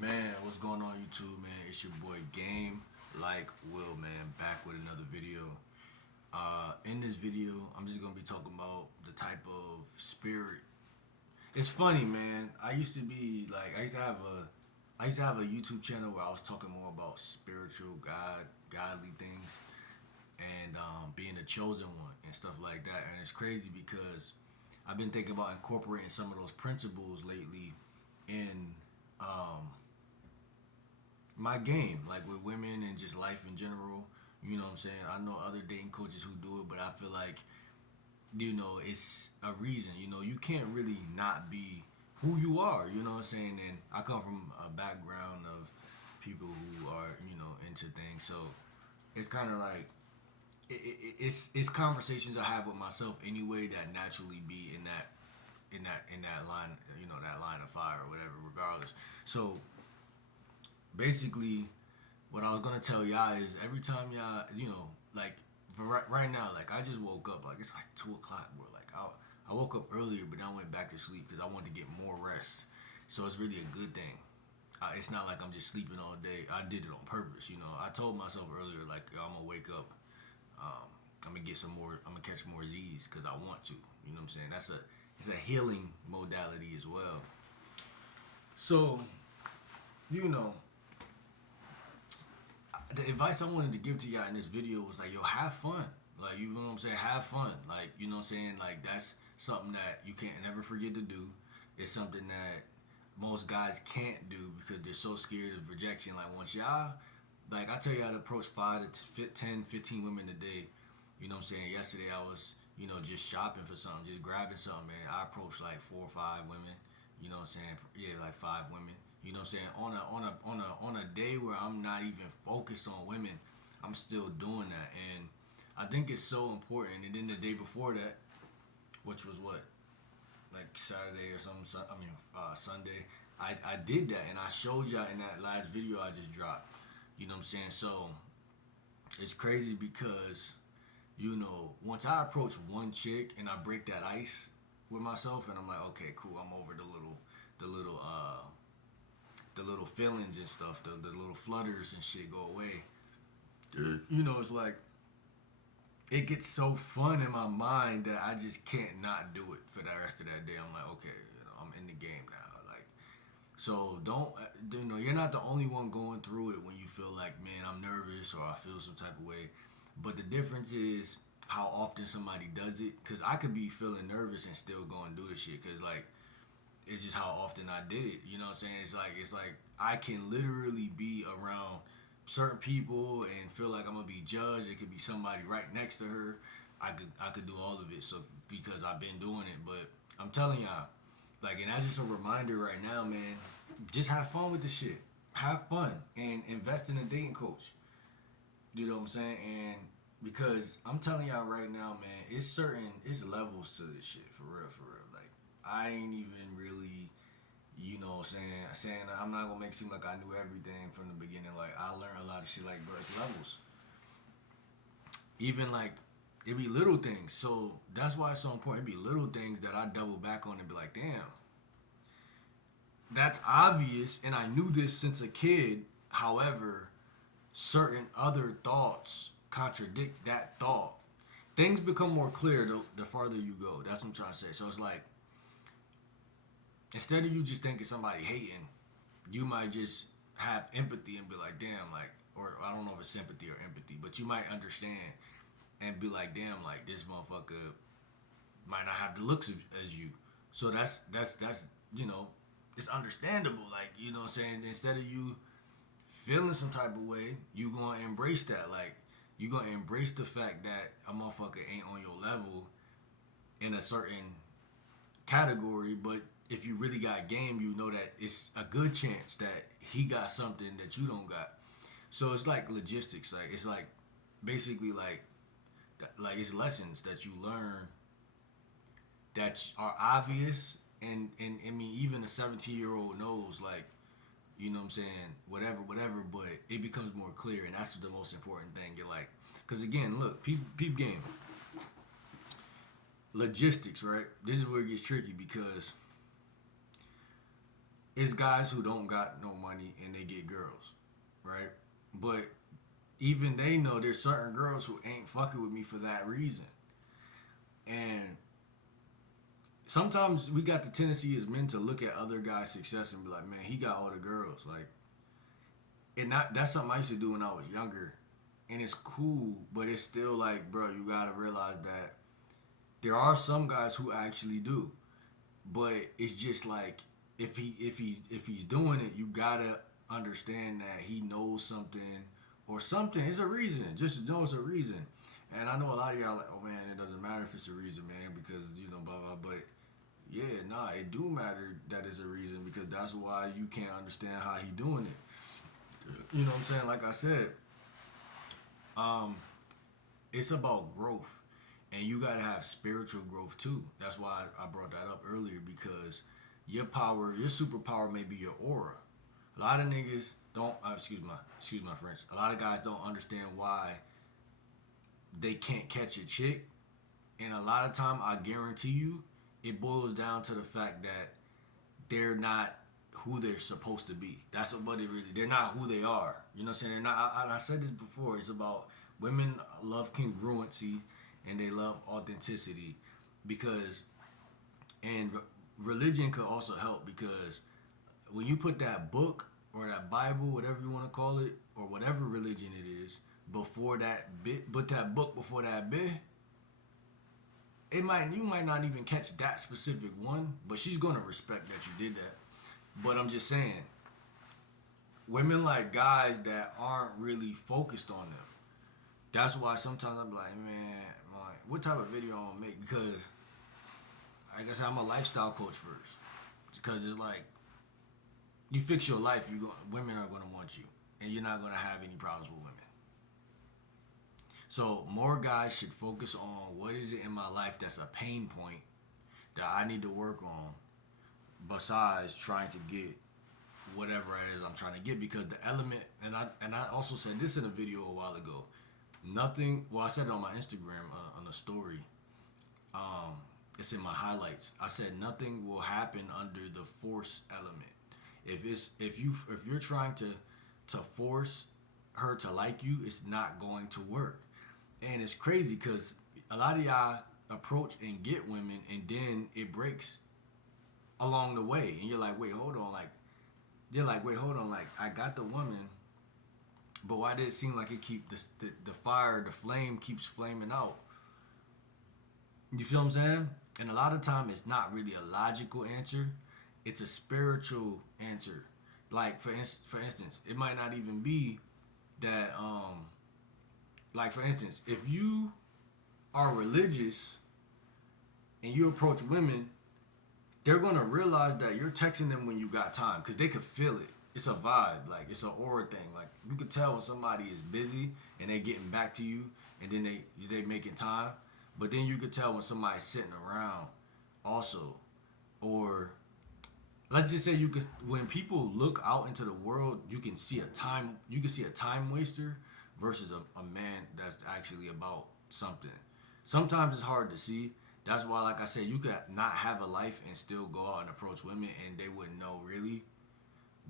Man, what's going on YouTube, man? It's your boy Game Like Will, man, back with another video. In this video, I'm just gonna be talking about the type of spirit. It's funny, man. I used to have a YouTube channel where I was talking more about spiritual, godly things, and being a chosen one and stuff like that. And it's crazy because I've been thinking about incorporating some of those principles lately in um, my game, like with women and just life in general. You know what I'm saying? I know other dating coaches who do it, but I feel like, it's a reason. You can't really not be who you are, you know what I'm saying? And I come from a background of people who are, into things. So it's kind of like, it's conversations I have with myself anyway that naturally be in that line, that line of fire or whatever, regardless. So basically, what I was gonna tell y'all is every time y'all, like for right now, like I just woke up, like it's like 2 o'clock, bro. Like I woke up earlier, but I went back to sleep because I wanted to get more rest. So it's really a good thing. It's not like I'm just sleeping all day. I did it on purpose. I told myself earlier, like I'm gonna wake up, I'm gonna get some more, I'm gonna catch more Z's because I want to. You know what I'm saying? It's a healing modality as well. So you know, the advice I wanted to give to y'all in this video was like, yo, have fun. Like, you know what I'm saying? Have fun. Like, you know what I'm saying? Like, that's something that you can't never forget to do. It's something that most guys can't do because they're so scared of rejection. Like, once y'all, like, I tell y'all to approach 5 to 10, 15 women a day. You know what I'm saying? Yesterday I was, just shopping for something, just grabbing something, man. I approached like 4 or 5 women. You know what I'm saying? Yeah, like 5 women. You know what I'm saying? On a day where I'm not even focused on women, I'm still doing that, and I think it's so important. And then the day before that, which was what, like Saturday or something. Sunday. I did that, and I showed y'all in that last video I just dropped. You know what I'm saying? So it's crazy because once I approach one chick and I break that ice with myself, and I'm like, okay, cool, I'm over the little the little feelings and stuff, the little flutters and shit go away. It's like it gets so fun in my mind that I just can't not do it for the rest of that day. I'm like, okay, I'm in the game now. Like, so don't, you're not the only one going through it when you feel like, man, I'm nervous or I feel some type of way. But the difference is how often somebody does it. Cause I could be feeling nervous and still go and do the shit. Cause like it's just how often I did it. You know what I'm saying? It's like I can literally be around certain people and feel like I'm gonna be judged. It could be somebody right next to her. I could do all of it. So because I've been doing it, but I'm telling y'all, like, and that's just a reminder right now, man. Just have fun with the shit. Have fun and invest in a dating coach. You know what I'm saying? And because I'm telling y'all right now, man, it's levels to this shit, for real, for real. Like, I ain't even really, saying I'm not gonna make it seem like I knew everything from the beginning. Like, I learned a lot of shit. Like, bro, it's levels. Even like it be little things. So that's why it's so important. It be little things that I double back on and be like, damn, that's obvious, and I knew this since a kid. However, certain other thoughts contradict that thought. Things become more clear the farther you go. That's what I'm trying to say. So it's like, instead of you just thinking somebody hating, you might just have empathy and be like, damn, like, or I don't know if it's sympathy or empathy, but you might understand and be like, damn, like this motherfucker might not have the looks as you. So that's it's understandable. Like, what I'm saying, instead of you feeling some type of way, you gonna embrace that. Like, you gonna embrace the fact that a motherfucker ain't on your level in a certain category, but if you really got game, you know that it's a good chance that he got something that you don't got. So it's like logistics. Like, it's like basically like it's lessons that you learn that are obvious, and I mean, even a 17-year-old knows, like, what I'm saying, whatever, but it becomes more clear, and that's the most important thing. You're like, because again, look, peep game, logistics, right? This is where it gets tricky because it's guys who don't got no money and they get girls, right? But even they know there's certain girls who ain't fucking with me for that reason. And sometimes we got the tendency as men to look at other guys' success and be like, man, he got all the girls. Like, and not that's something I used to do when I was younger. And it's cool, but it's still like, bro, you gotta realize that there are some guys who actually do. But it's just like if he's doing it, you gotta understand that he knows something or something. It's a reason. Just know it's a reason. And I know a lot of y'all like, oh man, it doesn't matter if it's a reason, man, because you know, blah blah. But yeah, nah, it do matter that it's a reason because that's why you can't understand how he doing it. You know what I'm saying? Like I said, um, it's about growth, and you gotta have spiritual growth too. That's why I brought that up earlier because your power, your superpower may be your aura. A lot of niggas don't. Excuse my French. A lot of guys don't understand why they can't catch a chick, and a lot of time, I guarantee you, it boils down to the fact that they're not who they're supposed to be. That's what it really. They're not who they are. You know what I'm saying? They're not. I said this before. It's about women love congruency and they love authenticity because, and religion could also help because when you put that book or that Bible, whatever you want to call it, or whatever religion it is, before that bit, put that book before that bit, you might not even catch that specific one, but she's gonna respect that you did that. But I'm just saying, women like guys that aren't really focused on them. That's why sometimes I'm like, man, like, what type of video I'm gonna make? Because like I said, I'm a lifestyle coach first. Because it's like you fix your life, women are gonna want you, and you're not gonna have any problems with women. So more guys should focus on what is it in my life that's a pain point that I need to work on, besides trying to get whatever it is I'm trying to get. Because the element, and I also said this in a video a while ago. Nothing. Well, I said it on my Instagram on a story. It's in my highlights. I said nothing will happen under the force element. If you're trying to force her to like you, it's not going to work. And it's crazy because a lot of y'all approach and get women, and then it breaks along the way, and you're like, wait, hold on, like I got the woman, but why did it seem like it keep the fire, the flame keeps flaming out? You feel what I'm saying? And a lot of time it's not really a logical answer; it's a spiritual answer. Like for instance, it might not even be that. Like for instance, if you are religious and you approach women, they're gonna realize that you're texting them when you got time because they could feel it. It's a vibe, like it's an aura thing. Like you could tell when somebody is busy and they getting back to you, and then they making time. But then you could tell when somebody's sitting around, also, or let's just say you could. When people look out into the world, you can see a time waster versus a man that's actually about something. Sometimes it's hard to see. That's why, like I said, you could not have a life and still go out and approach women and they wouldn't know really.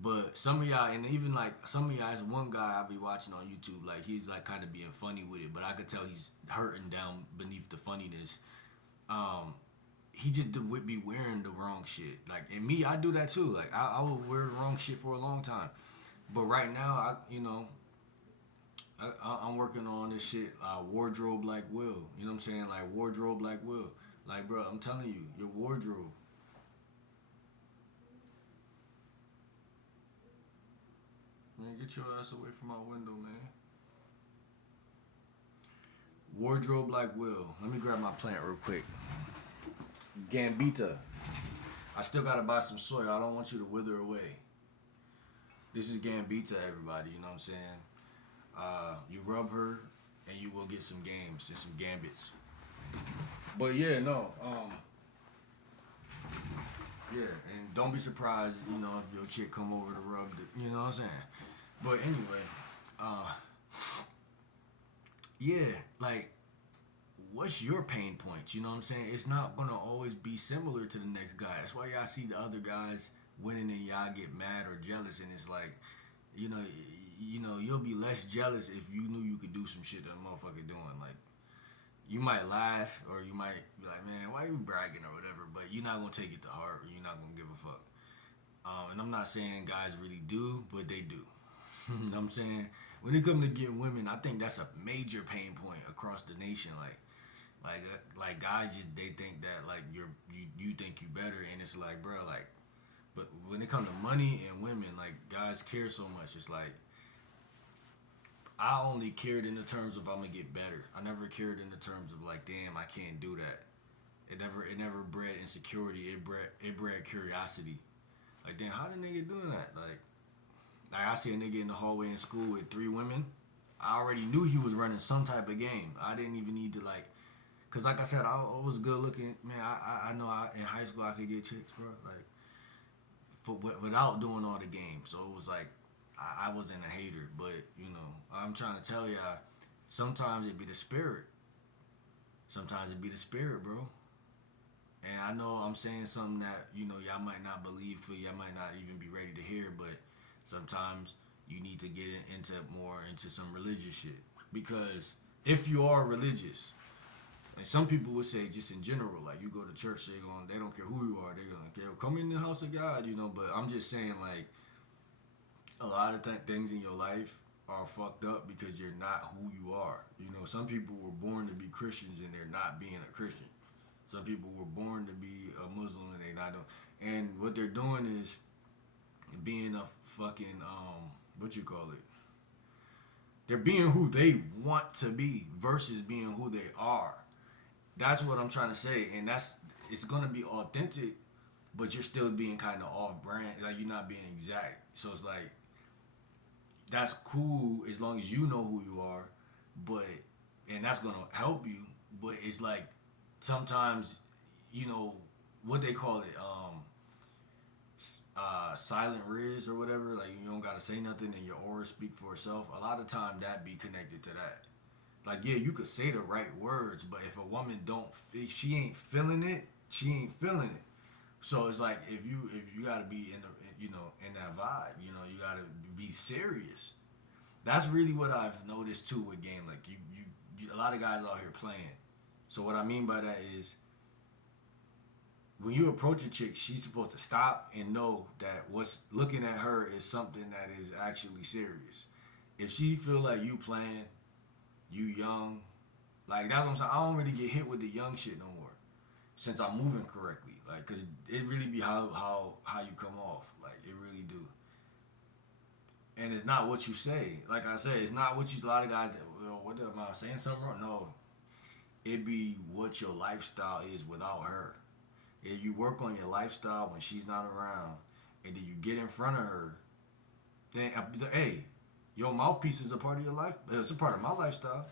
But some of y'all, and even like some of y'all, there's one guy I be watching on YouTube, like he's like kind of being funny with it, but I could tell he's hurting down beneath the funniness. He just would be wearing the wrong shit. Like, and me, I do that too. Like, I would wear the wrong shit for a long time. But right now, I'm working on this shit, wardrobe like Will. You know what I'm saying? Like, wardrobe like Will. Like, bro, I'm telling you, your wardrobe. Man, get your ass away from my window, man. Wardrobe like Will. Let me grab my plant real quick. Gambita. I still gotta buy some soy. I don't want you to wither away. This is Gambita, everybody. You know what I'm saying? You rub her, and you will get some games and some gambits. But yeah, no. Yeah, and don't be surprised, if your chick come over to rub the, you know what I'm saying? But anyway, yeah, like, what's your pain points? You know what I'm saying? It's not gonna always be similar to the next guy. That's why y'all see the other guys winning and y'all get mad or jealous, and it's like, you know, you'll be less jealous if you knew you could do some shit that a motherfucker doing. Like, you might laugh or you might be like, man, why are you bragging or whatever, but you're not gonna take it to heart or you're not gonna give a fuck. And I'm not saying guys really do, but they do. You know what I'm saying? When it comes to getting women, I think that's a major pain point across the nation. Like guys just they think that like you think you better, and it's like, bro, like, but when it comes to money and women, like guys care so much. It's like I only cared in the terms of I'm gonna get better. I never cared in the terms of like, damn, I can't do that. It never bred insecurity. It bred curiosity. Like, damn, how the nigga doing that? Like I see a nigga in the hallway in school with three women. I already knew he was running some type of game. I didn't even need to like, cause like I said, I was good looking. Man, I know in high school I could get chicks, bro. Like, without doing all the games. So it was like I wasn't a hater, but I'm trying to tell y'all. Sometimes it be the spirit. Sometimes it be the spirit, bro. And I know I'm saying something that y'all might not believe, for y'all might not even be ready to hear, but sometimes you need to get into some religious shit, because if you are religious, like some people would say, just in general, like you go to church, they don't care who you are, they're gonna come in the house of God, But I'm just saying, like, a lot of things in your life are fucked up because you're not who you are. Some people were born to be Christians and they're not being a Christian. Some people were born to be a Muslim and they not doing. And what they're doing is being a fucking what you call it. They're being who they want to be versus being who they are. That's what I'm trying to say, and it's gonna be authentic, but you're still being kind of off brand. Like, you're not being exact. So it's like, that's cool as long as you know who you are, and that's gonna help you. But it's like sometimes, what they call it, silent Rizz or whatever. Like, you don't gotta say nothing and your aura speak for itself. A lot of time that be connected to that. Like, yeah, you could say the right words, but if a woman if she ain't feeling it, she ain't feeling it. So it's like, if you gotta be in the in that vibe, you gotta be serious. That's really what I've noticed too with game. Like, you a lot of guys out here playing. So what I mean by that is, when you approach a chick, she's supposed to stop and know that what's looking at her is something that is actually serious. If she feel like you playing, you young, like, that's what I'm saying. I don't really get hit with the young shit no more, since I'm moving correctly. Like, cause it really be how you come off. Like, it really do. And it's not what you say. Like I said, it's not what you. A lot of guys, well, what am I saying something wrong? No, it be what your lifestyle is without her. If you work on your lifestyle when she's not around, and then you get in front of her, then hey, your mouthpiece is a part of your life. It's a part of my lifestyle.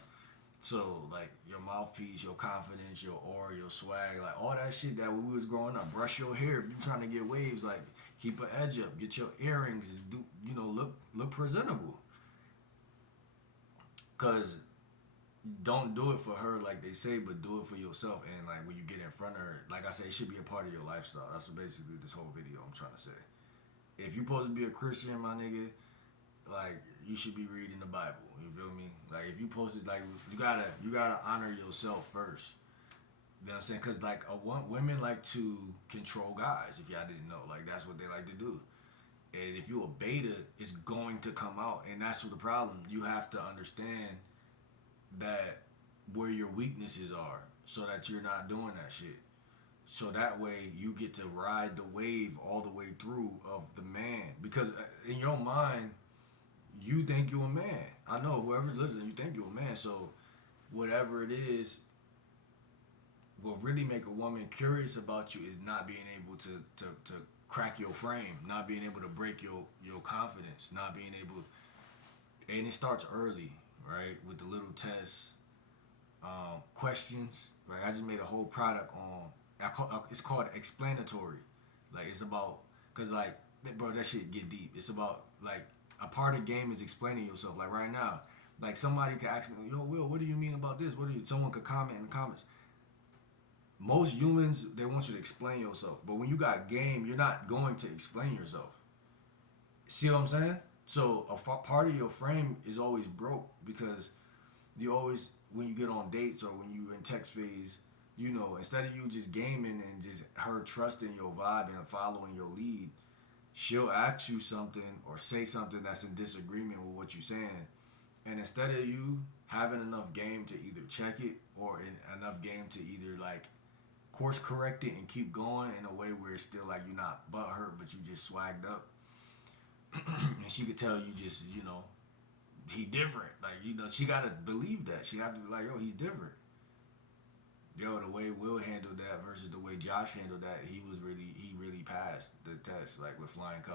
So, like, your mouthpiece, your confidence, your aura, your swag, like all that shit that when we was growing up. Brush your hair if you trying to get waves. Like, keep an edge up. Get your earrings. Do look presentable. Cause don't do it for her like they say, but do it for yourself. And like, when you get in front of her, like I say, it should be a part of your lifestyle. That's what basically this whole video I'm trying to say. If you supposed to be a Christian, my nigga, like, you should be reading the Bible. You feel me? Like, if you posted, like, you gotta honor yourself first. You know what I'm saying? Cause like women like to control guys. If y'all didn't know, like, that's what they like to do. And if you a beta, it's going to come out, and that's what the problem. You have to understand that where your weaknesses are, so that you're not doing that shit. So that way you get to ride the wave all the way through of the man, because in your mind, you think you're a man. I know whoever's listening, you think you're a man. So whatever it is, will really make a woman curious about you is not being able to crack your frame, not being able to break your confidence, not being able, and it starts early, right? With the little tests, questions, right? I just made a whole product on, it's called explanatory. Like, it's about, cause like, bro, that shit get deep. It's about, like, a part of the game is explaining yourself. Like, right now, like, somebody could ask me, yo, Will, what do you mean about this? Someone could comment in the comments. Most humans, they want you to explain yourself, but when you got game, you're not going to explain yourself. See what I'm saying? So part of your frame is always broke because you always, when you get on dates or when you in text phase, you know, instead of you just gaming and just her trusting your vibe and following your lead, she'll ask you something or say something that's in disagreement with what you're saying. And instead of you having enough game to either check it or enough game to either like course correct it and keep going in a way where it's still like you're not butt hurt but you just swagged up, and she could tell you just, you know, he different. Like, you know, she gotta believe that. She have to be like, yo, he's different. Yo, the way Will handled that versus the way Josh handled that, he really passed the test like with flying colors.